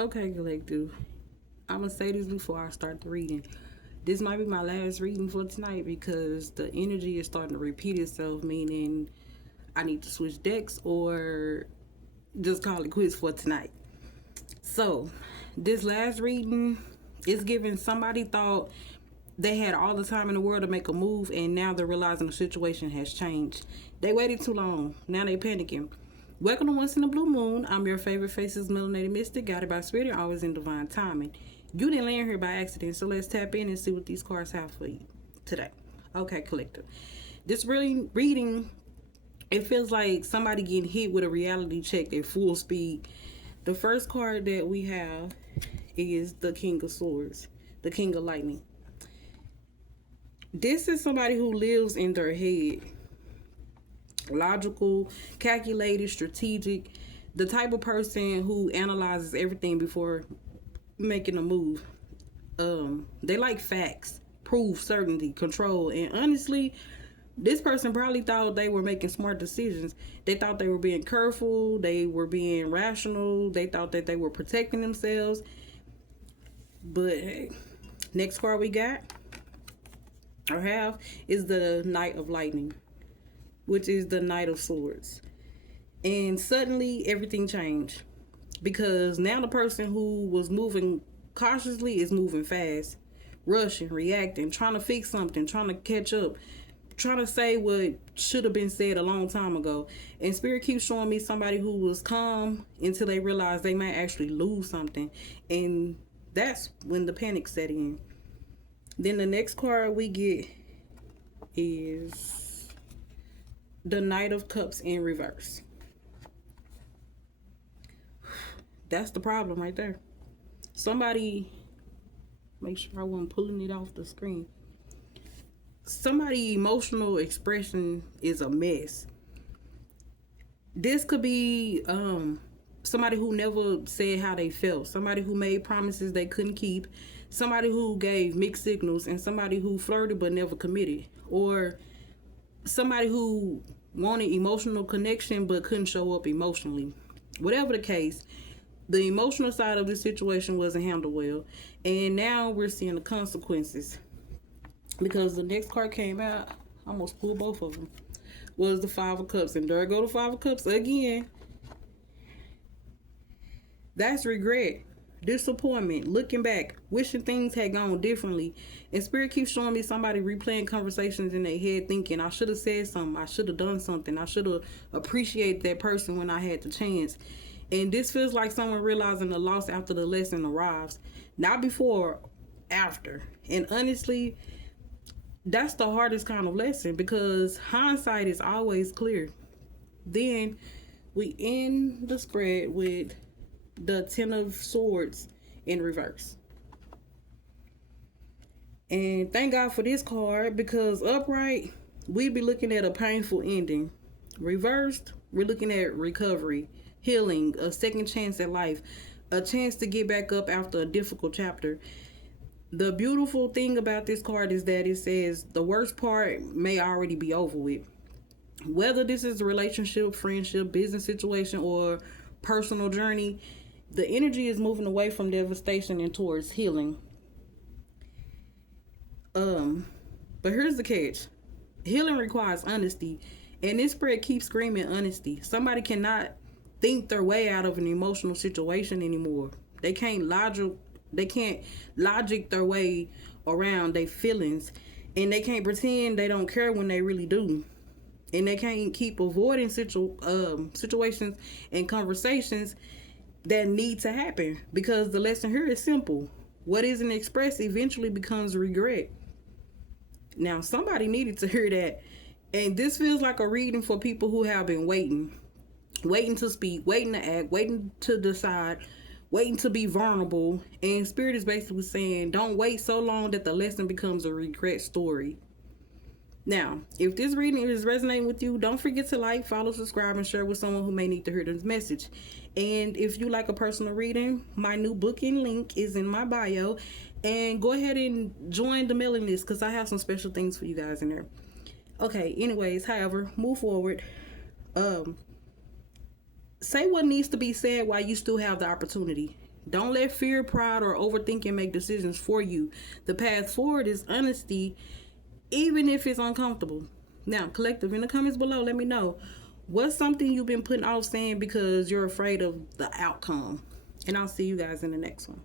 Okay, collective. I'm gonna say this before I start the reading. This might be my last reading for tonight because the energy is starting to repeat itself, meaning I need to switch decks or just call it quits for tonight. So, this last reading is giving somebody thought they had all the time in the world to make a move, and now they're realizing the situation has changed. They waited too long. Now they panicking. Welcome to Once in a Blue Moon. I'm your favorite faces, melanated mystic, guided by spirit, and always in divine timing. You didn't land here by accident, so let's tap in and see what these cards have for you today. Okay, collective. This really reading, it feels like somebody getting hit with a reality check at full speed. The first card that we have is the King of Swords, the King of Lightning. This is somebody who lives in their head. Logical, calculated, strategic, the type of person who analyzes everything before making a move. They like facts, proof, certainty, control, and honestly, this person probably thought they were making smart decisions. They thought they were being careful, they were being rational, they thought that they were protecting themselves. But hey, next card we got or have is the Knight of Lightning, which is the Knight of Swords. And suddenly everything changed because now the person who was moving cautiously is moving fast, rushing, reacting, trying to fix something, trying to catch up, trying to say what should have been said a long time ago. And Spirit keeps showing me somebody who was calm until they realize they might actually lose something. And that's when the panic set in. Then the next card we get is the Knight of Cups in reverse. That's the problem right there. Somebody, make sure I wasn't pulling it off the screen. Somebody's emotional expression is a mess. This could be somebody who never said how they felt, somebody who made promises they couldn't keep, somebody who gave mixed signals, and somebody who flirted but never committed, or somebody who wanted emotional connection but couldn't show up emotionally. Whatever the case, the emotional side of this situation wasn't handled well, and now we're seeing the consequences. Because the next card came out, I almost pulled both of them, was the Five of Cups. And there go the Five of Cups again. That's regret, disappointment, looking back, wishing things had gone differently. And Spirit keeps showing me somebody replaying conversations in their head, thinking, I should have said something, I should have done something, I should have appreciated that person when I had the chance. And this feels like someone realizing the loss after the lesson arrives. Not before, after. And honestly, that's the hardest kind of lesson because hindsight is always clear. Then we end the spread with the Ten of Swords in reverse. And thank God for this card because upright, we'd be looking at a painful ending. Reversed, we're looking at recovery, healing, a second chance at life, a chance to get back up after a difficult chapter. The beautiful thing about this card is that it says the worst part may already be over with. Whether this is a relationship, friendship, business situation, or personal journey, the energy is moving away from devastation and towards healing. But here's the catch. Healing requires honesty, and this spread keeps screaming honesty. Somebody cannot think their way out of an emotional situation anymore. They can't logic their way around their feelings, and they can't pretend they don't care when they really do. And they can't keep avoiding situations and conversations that need to happen because the lesson here is simple. What isn't expressed eventually becomes regret. Now, somebody needed to hear that. And this feels like a reading for people who have been waiting to speak, waiting to act, waiting to decide, waiting to be vulnerable. And Spirit is basically saying, don't wait so long that the lesson becomes a regret story. Now, if this reading is resonating with you, don't forget to like, follow, subscribe, and share with someone who may need to hear this message. And if you like a personal reading, my new booking link is in my bio. And go ahead and join the mailing list because I have some special things for you guys in there. Okay, anyways, however, move forward. Say what needs to be said while you still have the opportunity. Don't let fear, pride, or overthinking make decisions for you. The path forward is honesty, even if it's uncomfortable. Now, collective, in the comments below, let me know what's something you've been putting off saying because you're afraid of the outcome. And I'll see you guys in the next one.